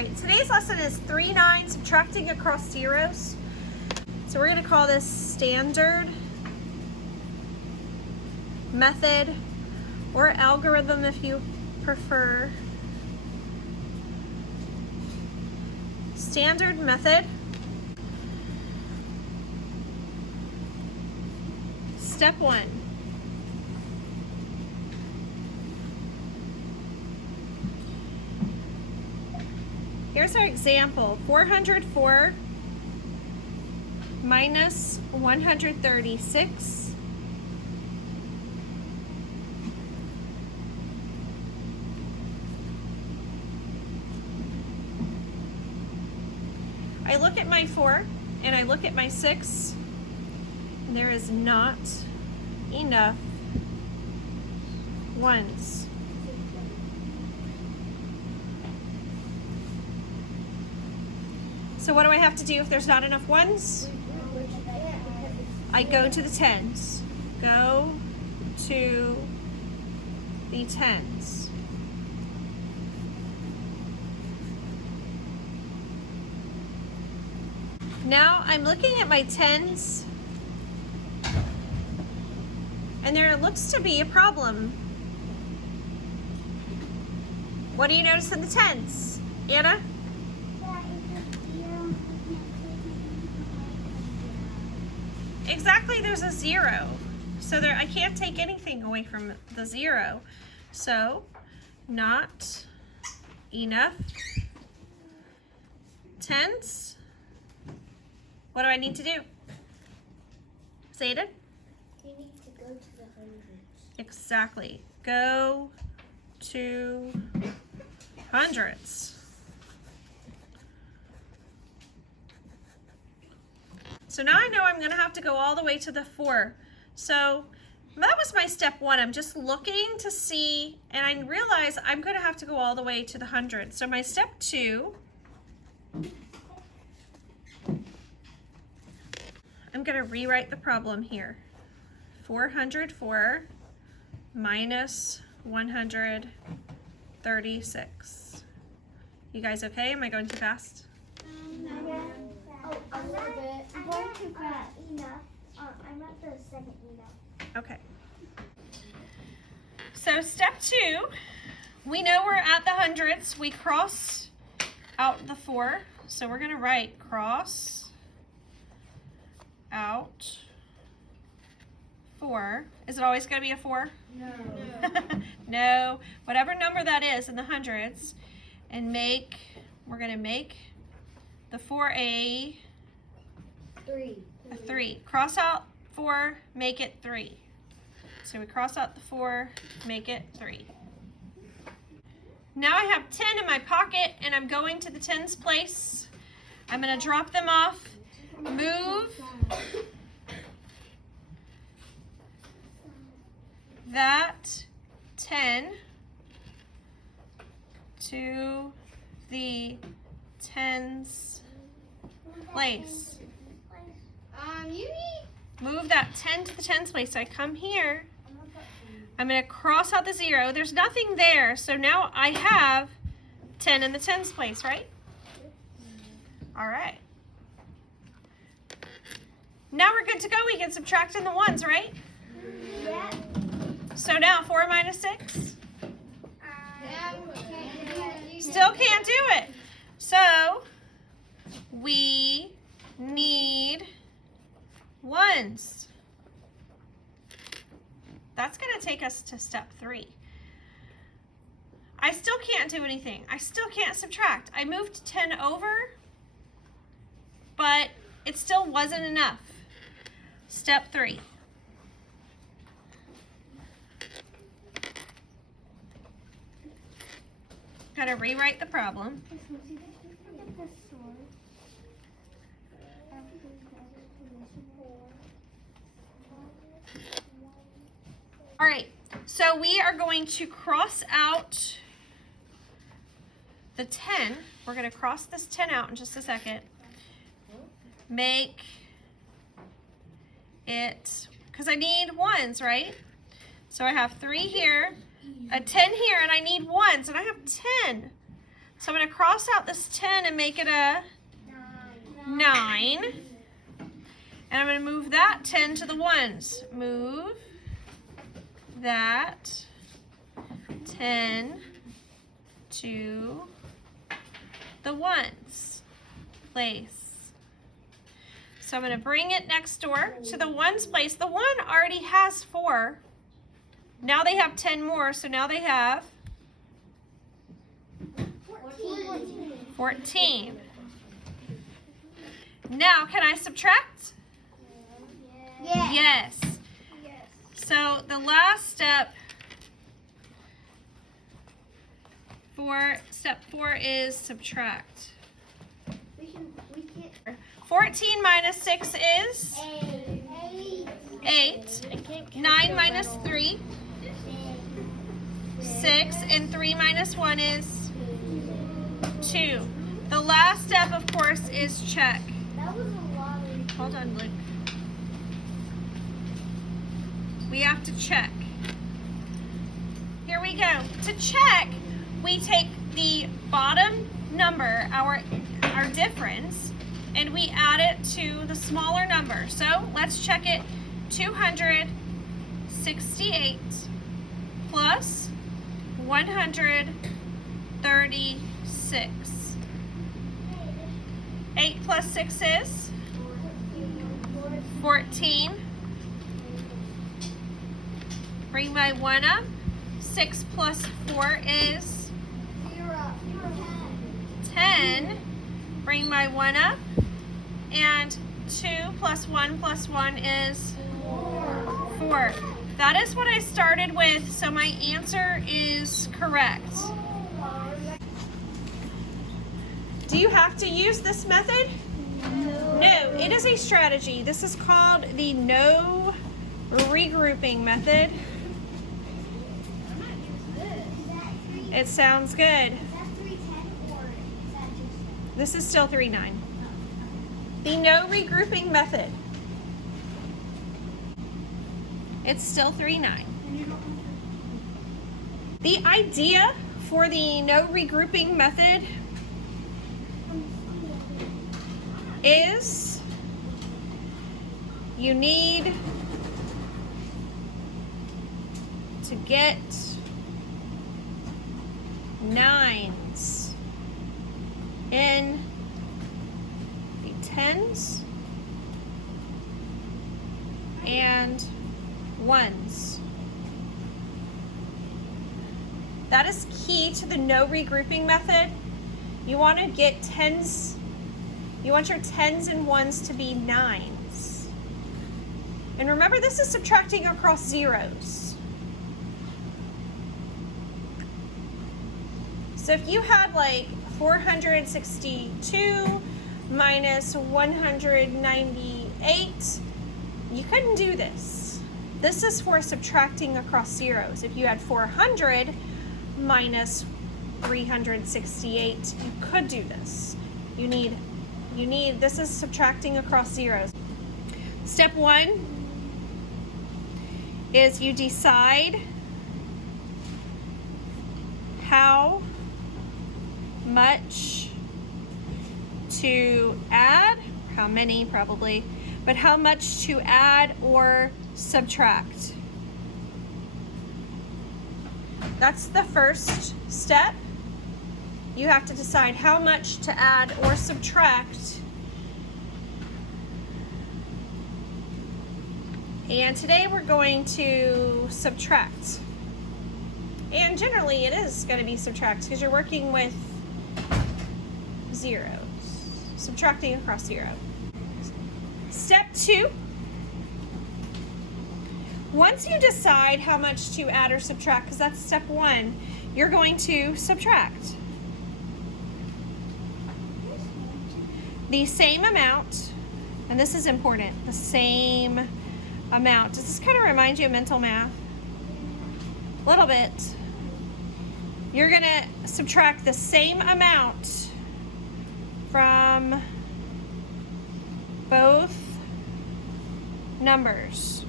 right, today's lesson is 3-9, subtracting across zeros. So we're going to call this standard method or algorithm if you prefer. Standard method. Step 1. Here's our example. 404 minus 136. I look at my 4 and I look at my 6, and there is not enough ones. So what do I have to do if there's not enough ones? I go to the tens. Go to the tens. Now I'm looking at my tens, and there looks to be a problem. What do you notice in the tens, Anna? Exactly, there's a 0. So I can't take anything away from the 0. So, not enough tens. What do I need to do? Say it. You need to go to the hundreds. Exactly. Go to hundreds. So now I know I'm going to have to go all the way to the 4. So that was my step 1. I'm just looking to see, and I realize I'm going to have to go all the way to the 100. So my step 2, I'm going to rewrite the problem here. 404 minus 136. You guys okay? Am I going too fast? A little bit. I'm going too fast. Enough. I'm at the second enough. Okay. So step 2, we know we're at the hundreds. We cross out the 4. So we're going to write cross out 4. Is it always going to be a 4? No. No. Whatever number that is in the hundreds, and we're going to make the 4 a 3. Cross out 4, make it 3. So we cross out the 4, make it 3. Now I have 10 in my pocket, and I'm going to the tens place. I'm going to drop them off, move that 10 to the tens place. Move that 10 to the tens place. So I come here. I'm going to cross out the 0. There's nothing there. So now I have 10 in the tens place, right? All right. Now we're good to go. We can subtract in the ones, right? Yeah. So now 4 minus 6. Still can't do it. So we need ones. That's going to take us to step 3. I still can't do anything. I still can't subtract. I moved 10 over, but it still wasn't enough. Step 3. Got to rewrite the problem. All right, so we are going to cross out the 10. We're going to cross this 10 out in just a second. Make it, because I need ones, right? So I have 3 here, a 10 here, and I need ones, and I have 10. So I'm going to cross out this 10 and make it a 9. And I'm going to move that 10 to the ones. Move that 10 to the ones place. So I'm going to bring it next door to the ones place. The 1 already has 4. Now they have 10 more, so now they have 14. Now, can I subtract? Yes. So the last step for step 4 is subtract. 14 minus 6 is 8. 9 minus 3, 6, and 3 minus 1 is 2. The last step, of course, is check. Hold on, Luke. We have to check. Here we go. To check, we take the bottom number, our difference, and we add it to the smaller number. So let's check it. 268 plus 136. 8 plus 6 is 14. Bring my 1 up. 6 plus 4 is 10. Bring my 1 up. And 2 plus 1 is 4. That is what I started with, so my answer is correct. Do you have to use this method? No, it is a strategy. This is called the no regrouping method. It sounds good. This is still 3-9. The no regrouping method. It's still 3-9. The idea for the no regrouping method is you need to get 9s in the 10s and 1s. That is key to the no regrouping method. You want to get 10s, you want your 10s and 1s to be 9s. And remember, this is subtracting across zeros. So if you had like 462 minus 198, you couldn't do this. This is for subtracting across zeros. If you had 400 minus 368, you could do this. You need, this is subtracting across zeros. Step 1 is you decide how much to add, how many probably, but how much to add or subtract. That's the first step. You have to decide how much to add or subtract. And today we're going to subtract. And generally it is going to be subtract because you're working with zeros. Subtracting across 0. Step 2. Once you decide how much to add or subtract, because that's step 1, you're going to subtract the same amount, and this is important, the same amount. Does this kind of remind you of mental math? A little bit. You're going to subtract the same amount from both numbers.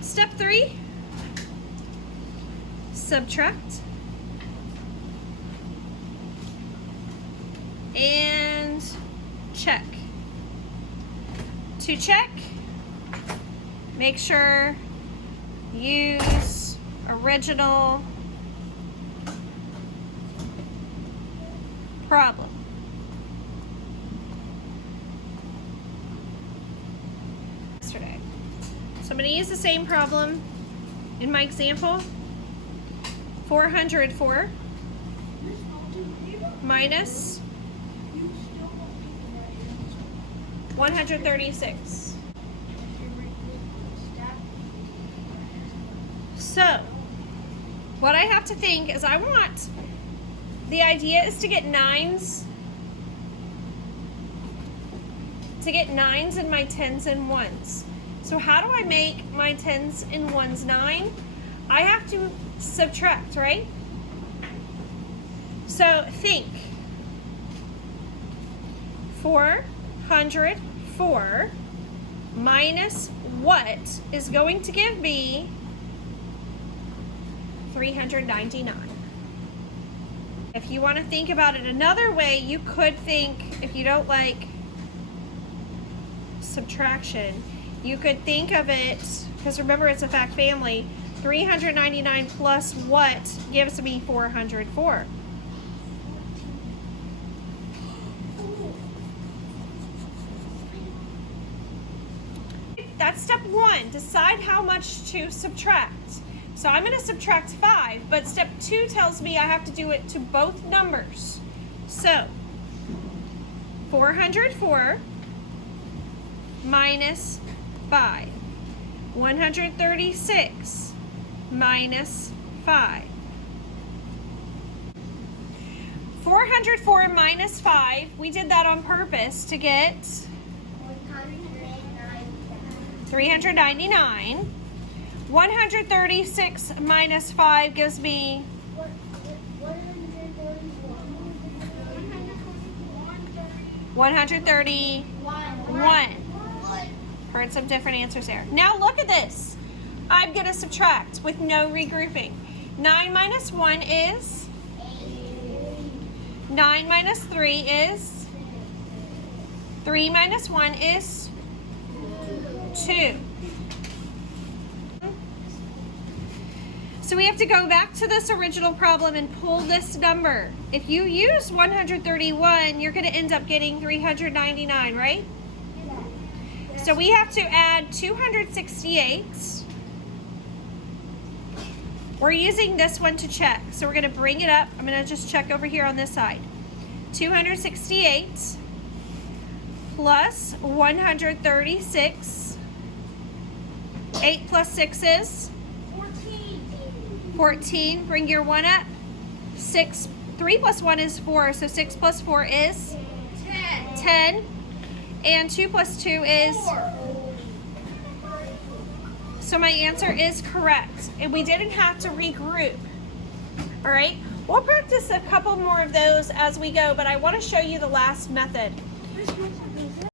Step 3, subtract, and check. To check, make sure use original problem. Yesterday. So I'm going to use the same problem in my example. 404 minus 136. So, what I have to think is the idea is to get nines in my tens and ones. So how do I make my tens and ones 9? I have to subtract, right? So think. 404 minus what is going to give me 399. If you want to think about it another way, you could think, if you don't like subtraction, you could think of it, because remember it's a fact family, 399 plus what gives me 404. That's step 1. Decide how much to subtract. So I'm going to subtract 5, but step 2 tells me I have to do it to both numbers. So 404 minus 5. 136 minus 5. 404 minus 5, we did that on purpose to get 399. 136 minus 5 gives me 131. Heard some different answers there. Now look at this. I'm going to subtract with no regrouping. 9 minus 1 is? 9 minus 3 is? 3 minus 1 is? 2. So we have to go back to this original problem and pull this number. If you use 131, you're going to end up getting 399, right? So we have to add 268. We're using this one to check. So we're going to bring it up. I'm going to just check over here on this side. 268 plus 136. 8 plus 6 is? 14. Bring your 1 up. 6. 3 plus 1 is 4. So 6 plus 4 is? 10. And 2 plus 2 is? 4. So my answer is correct. And we didn't have to regroup. All right. We'll practice a couple more of those as we go, but I want to show you the last method.